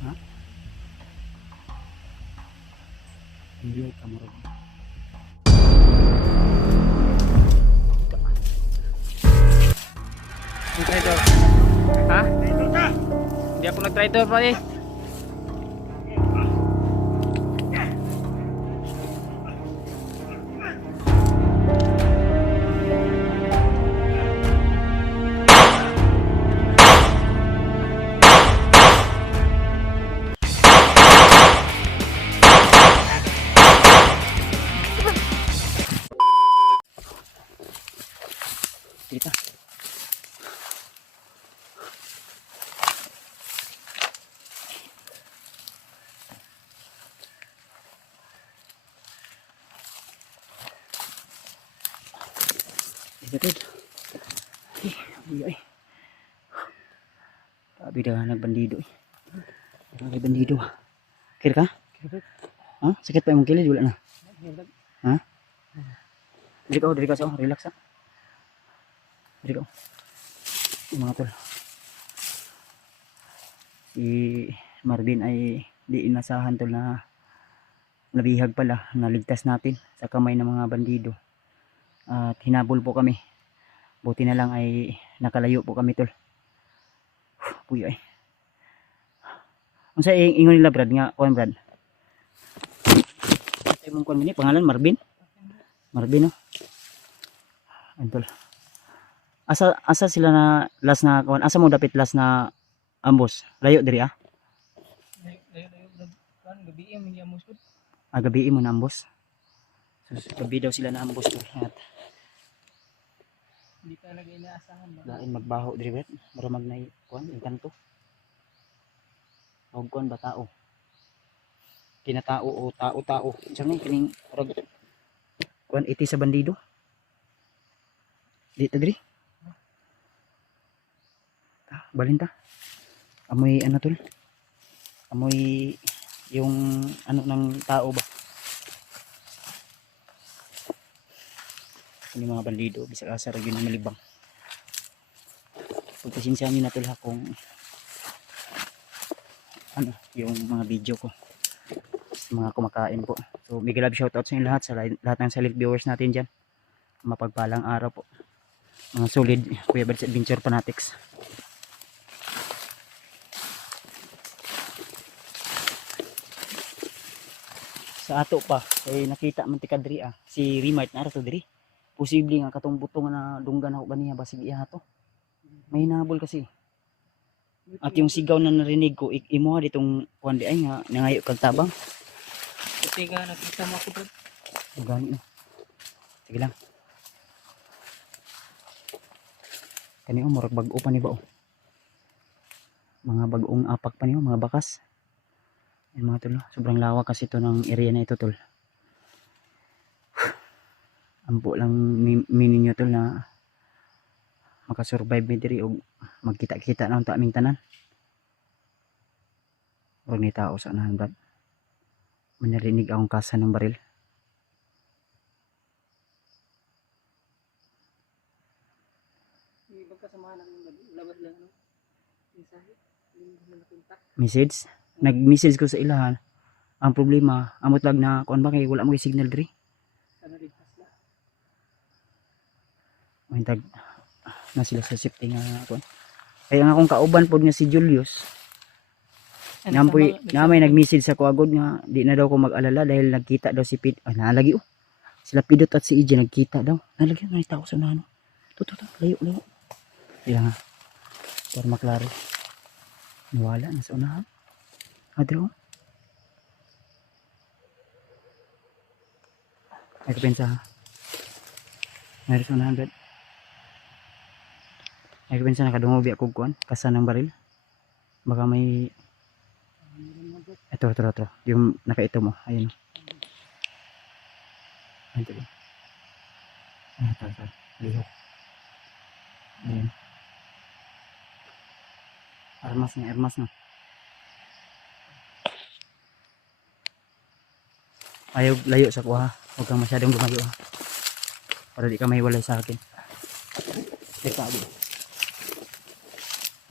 Ha? Hindi ay kamarog. Traitor. Ha? Hindi ako nag-traitor pa eh. Kita. Dapat. Ay. Tabi dah nagbandido eh. Nagbandido. Kira ka? Ha? Sakit pa yung kilid wala na. Ha? Diri ka sa relax ha. Diri ka. Mga tol. Si Marvin ay di inasahan tol na nabihag pala, naligtas natin sa kamay ng mga bandido. At hinabol po kami. Buti na lang ay nakalayo po kami tol. Puyo ay. Ang sa ingon nila Brad nga, kuan Brad. Ay mong kuan ni pangalan Marvin. Marvin no. Antol. Asa sila na last na kuan? Asa mo dapit last na ambos? Layo diri ah. Layo kan gabi ang mga ambos. Gabi mo na ambos. So, gabi daw sila na ambos tol. At Hindi talaga inaasahan ba? lain magbaho diri bet, maramag na kuan engkanto. Og kuan ba tao? Kinatao o tao-tao. Diyan kining rag kuan iti sa bandido. Di ta diri. Balinta. Amoy ano tol? Amoy yung ano ng tao ba? Ini mga bandido bisa asar yun ang malibang. Pagpasensyahan niyo na tol ha kung ano yung mga video ko sa mga kumakain po. So big love shoutout sa inyo lahat, sa lahat ng silent viewers natin dyan. Mapagpalang araw po, mga solid Kuya Bads Adventure Fanatics. Sa ato pa ay nakita man ti kadri si Remart na to diri. Posible nga katong butong na dunggan ako ganiya basig iya to. May hinabol kasi. At yung sigaw na narinig ko imuha ditong kuan di ay nga nangayo kag tabang. Kasi nga nakita mo ako bro. Gani na. Sige lang. Kani murag bag-o pa ni ba oh. Mga bagong apak pa niyo, mga bakas. Yan mga tol, sobrang lawak kasi ito ng area na ito tol. Ampo lang meaning nyo tol na makasurvive mi diri og magkita-kita na unta aming tanan. Huwag ni tao sa anahan Brad. Manarinig akong kasa ng baril. Ibang kasamahan ng labad lang no. Mensahe, hindi mo napunta. Message? Nag-message ko sa ilahan. Ang problema, amot lag na kuan ba kay wala mo signal diri. Sana ligtas na. Mahintag na sila sa safety nga kuan. Kaya nga akong kauban pod nga si Julius. Namay nag-message sa kuagod nga di na daw ko mag-alala dahil nagkita daw si Pid. Nalagi oh. Sila Pidot at si EJ nagkita daw. Nalagi na tao sa nano. Tuto layo. Dila nga. Para maklaro. Nawala na sa unahan. Adro. Ay kapensa ha. Mayroon sa unahan Brad. Ay kapensa nakadungo biya kog kuan kasa ng baril. Baka may ito. Yung nakaito mo. Ayun. Ito. Ito. Lihok. Ayun. Armas na. Ayaw layo sa kuha. Huwag kang masyadong lumayo ha. Para di ka mahiwalay sa akin.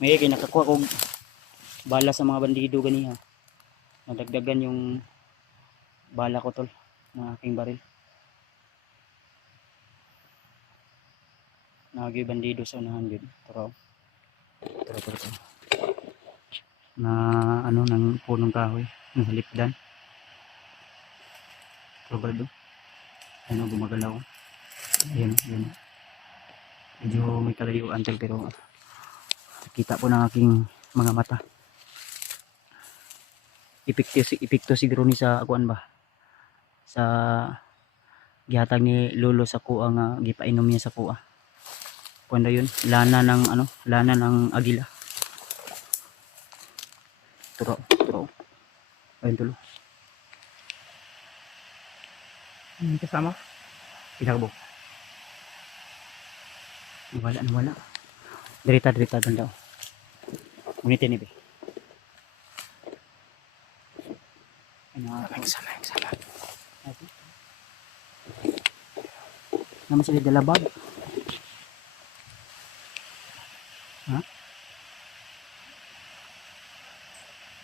May nakakuha kong bala sa mga bandido ganiha. Nadagdagan yung bala ko tol ng aking baril. Nagay bandido sa unahan yun. Pero na ano ng punong kahoy ng halipdan. Pero ba doon? Ano gumagalaw? Ayan, ayan. Medyo may kalayuan tol pero kita po ng aking mga mata. Epekto siguro ni sa akuan ba? Sa gihatag ni lolo sa kuha nga gipainom niya sa kuha. Kuan yun, lana ng ano, lana ng agila. Turo. Ayun tulo. Kasama? Pinakbo. Nawala. Dirita ganda. Unitin ni be. Ano? Sana. Naman sila dalabag. Ha?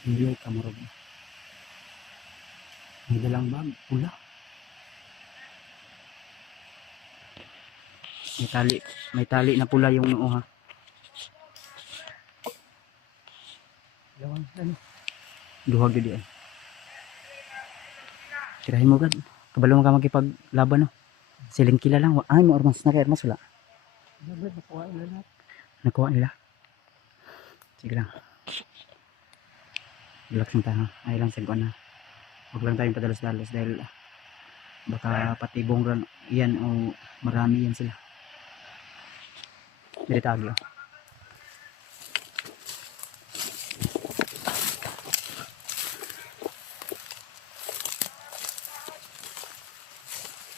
Hindi ay kamurog. May dalang bag. Pula. May tali na pula yung noo ha. Duhag gadi ay. Tirahin mo gad. Kabalo mo ka magkipaglaban no. Siling kila lang. Ay mo armas na kay armas wala. Nakuha nila. Sige lang. Relax lang tayo. Ay lang sagwan na. Huwag lang tayong padalos-dalos dahil baka patibong ran yan o marami yan sila. Diretagyo.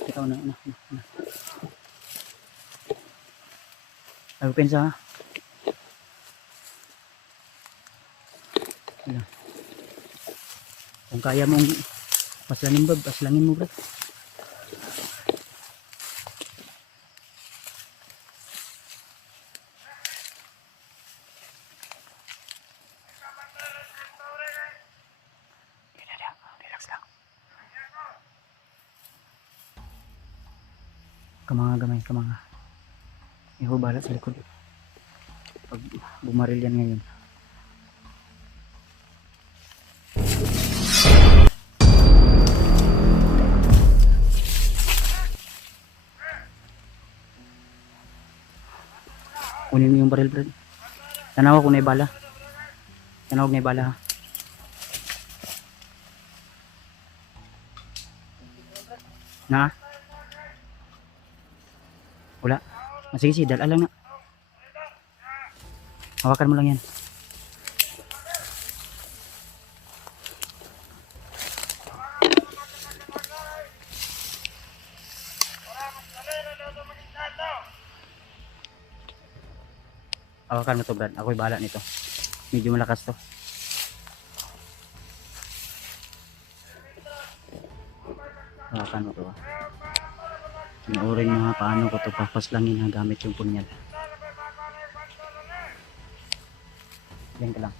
Ikaw na. Ay, pensa ha. Ayan. Kung kaya mong paslangin mo bro. Relax lang. Kamanga. Ihubala sa likod. Pag bumaril yan ngayon. Kunin mo yung baril, bro. Tanaw kung may bala. Tanaw may bala ha. Na? Wala. Sige, dala lang na. Hawakan mo lang yan. Hawakan mo to, Brad. Ako'y bahala nito. Medyo malakas to. Hawakan mo to. Tinuurin mo nga paano ko to papaslangin ha gamit yung punyal. Yan ka lang.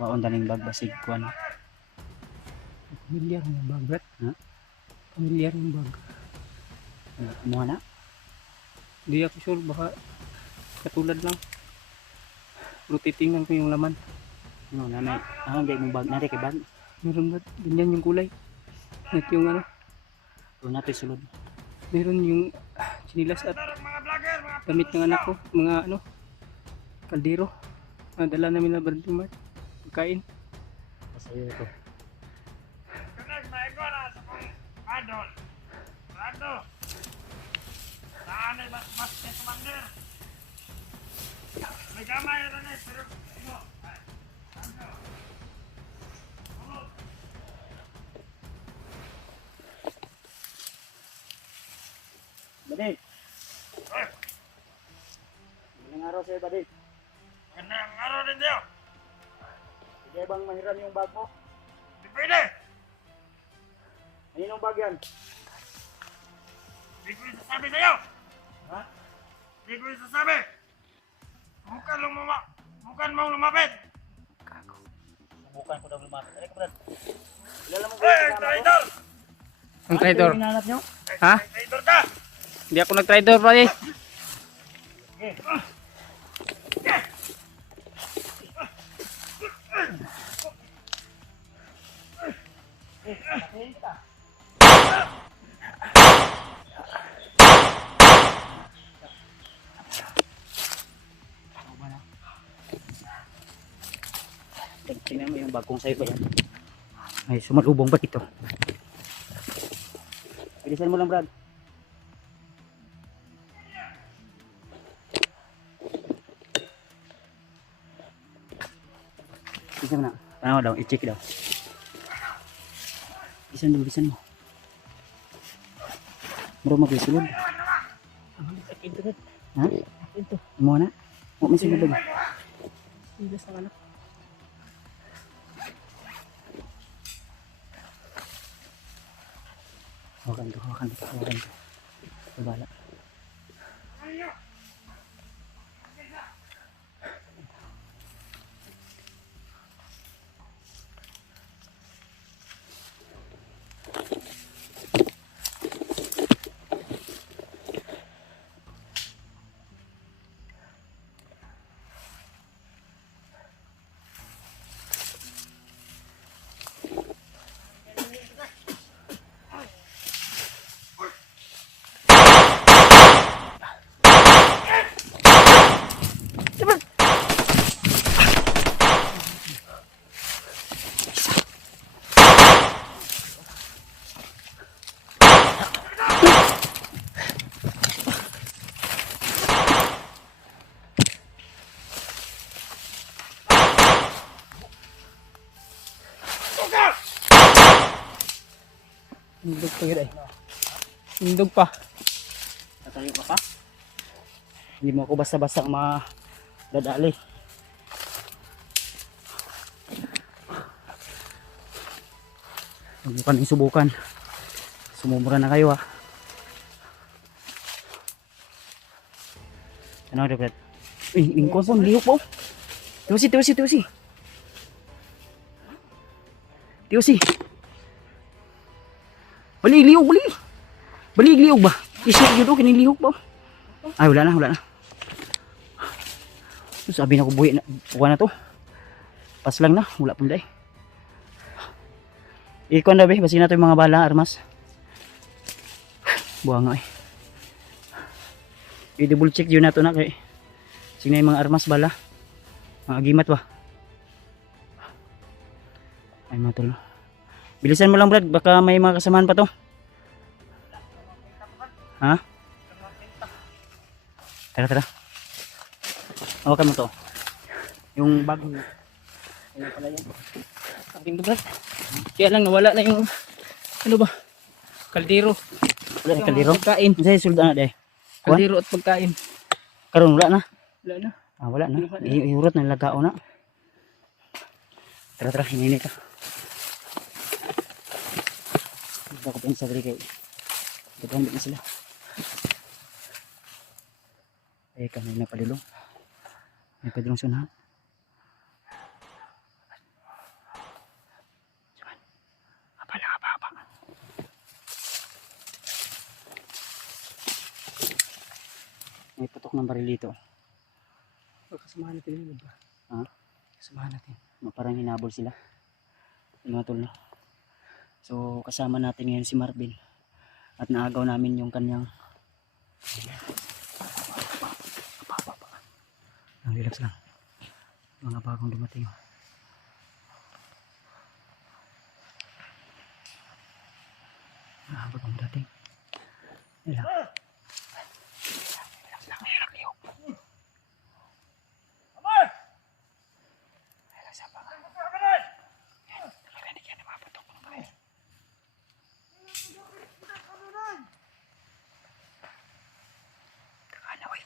Waon daning bag basig kuan. Pamilyar ng bag, Brad. Ha? Pamilyar ng bag. Kumuha na? Hindi ako sure, baka katulad lang. Pero titingnan ko yung laman. No, nanay. Gay mong bag. Nanay kay bag. Meron ba? Ganyan yung kulay. At yung ano, Pero natin sulod. meron yung sinilas at damit ng anak ko. Mga ano, kaldero. Dala namin na Brad Mart. Pagkain. Pasayo ito. Badik. Magandang araw sa'yo, Badik. Magandang araw din Dio. bang mahiram yung bag mo? Hindi pwede! Aninong bag yan? Hindi ko yung sasabi sa'yo! Ha? Hindi ko yung sasabi! Bukan mo lumapit! Subukan ko daw lumapit. Ay, Brad. Kilala mo ba Hey, yung kasama ko? traitor! Ang traitor. Ito yung hinahanap nyo? Ha? Traitor ka! Hindi ako nag-traitor pare. Patayin kita. Tingnan mo yung bag kung sa'yo ba yan. Ay, sumalubong ba ito? Bilisan mo lang, Brad. Bilisan mo na. Tanawa daw, i-check daw. Bilisan mo. Bro, magbisulod. Ha? Ito. Mo na? Huwag may sinulog. Silas ng anak. Hawakan ko. Babala. Hindog pa yun eh. Hindog pa. Tatayo ka pa? Hindi mo ako basta-basta madadali. Huwag mo kaming subukan. Sumumura na kayo, ha. Ano na, Brad? Lingkon po, lihok po. Tiwasi. Balik lihok ba? Isip yun o, kinilihok ba? Ay, wala na. Sabi na ko, buhay na to. Pas lang na, wala pong day. Ikon na, be, basi na to yung mga bala, armas. Buha nga eh. I-double check yun na to na kay. Sige na yung mga armas, bala. Mga agimat ba? Ay, matol. Bilisan mo lang, Brad, baka may mga kasamahan pa to. Ha? Tara. Hawakan mo to. Yung bag mo. Ano pala yan? Aking dugat. Kaya lang nawala na yung ano ba? Kaldero. Wala na kaldero? Pagkain. Sa'yo sulda na, day. Kaldero at pagkain. Karon wala na. Wala na. Wala na. Ihurot na lagao na. Tara, hinini ka. Baka pa yung sabri kay. Daghan na sila. Ay, kamay na palilong. May padrong sunahan. Apa. May putok ng baril dito. Kasamahan natin yun ba? Ha? Kasamahan natin. Parang hinabol sila. Mga tol, no? So, kasama natin ngayon si Marvin. At naagaw namin yung kanyang relax lang. Mga bagong dumating. Bagong dating. Relax. Relax lang. Relax lang ba? Nakarinig yan ng mga putok ng bahay. Takana, oy.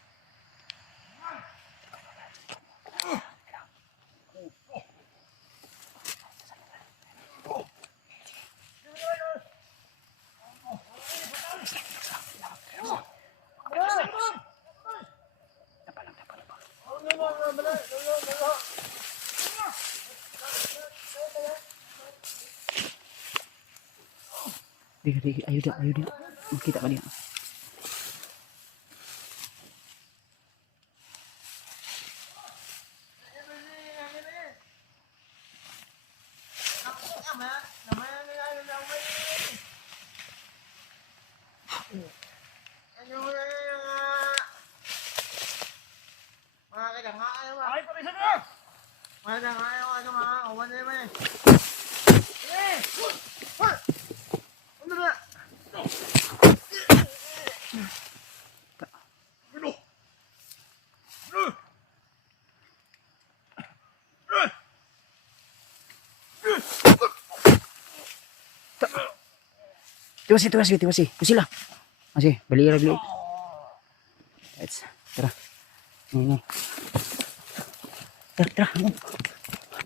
Di, ayo dia. Makita ka dia. Ay, parisan na! Ano? Ano? Tiwasi. Pusila. Masih, balik lagi. Let's, tara. Ini. Tara.